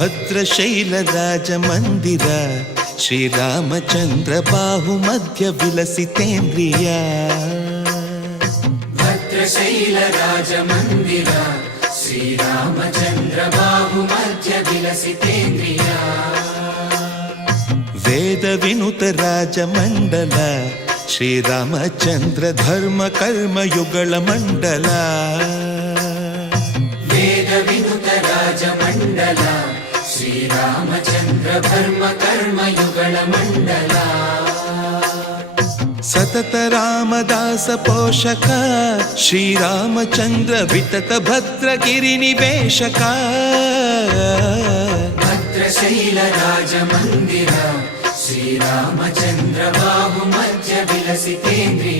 ಭದ್ರಶೈಲರಾಜಮಂದಿರ ಶ್ರೀರಾಮಚಂದ್ರ ಬಾಹುಮಧ್ಯ ವಿಲಸಿತೇಂದ್ರಿಯ. ಭದ್ರಶೈಲರಾಜಮಂದಿರ ಶ್ರೀರಾಮಚಂದ್ರ ಬಾಹುಮಧ್ಯ ವಿಲಸಿತೇಂದ್ರಿಯ. ವೇದ ವಿನುತ ರಾಜಮಂಡಲ ಶ್ರೀರಾಮಚಂದ್ರ ಧರ್ಮ ಕರ್ಮಯುಗಳ ಮಂಡಲ. ವೇದ ವಿನುತ ರಾಜಮಂಡಲ ಶ್ರೀರಾಮಚಂದ್ರ ಧರ್ಮ ಕರ್ಮಯುಗಳ ಮಂಡಲ. ಸತತ ರಾಮದಾಸ ಪೋಷಕ ಶ್ರೀರಾಮಚಂದ್ರ ವಿತತ ಭದ್ರಗಿರಿ ನಿವೇಶಕ. ಭದ್ರಶೈಲ ರಾಜಮಂದಿರ ಶ್ರೀರಾಮಚಂದ್ರ ಬಾಹುಮಧ್ಯ ವಿಲಸಿತೇಂದ್ರಿಯ.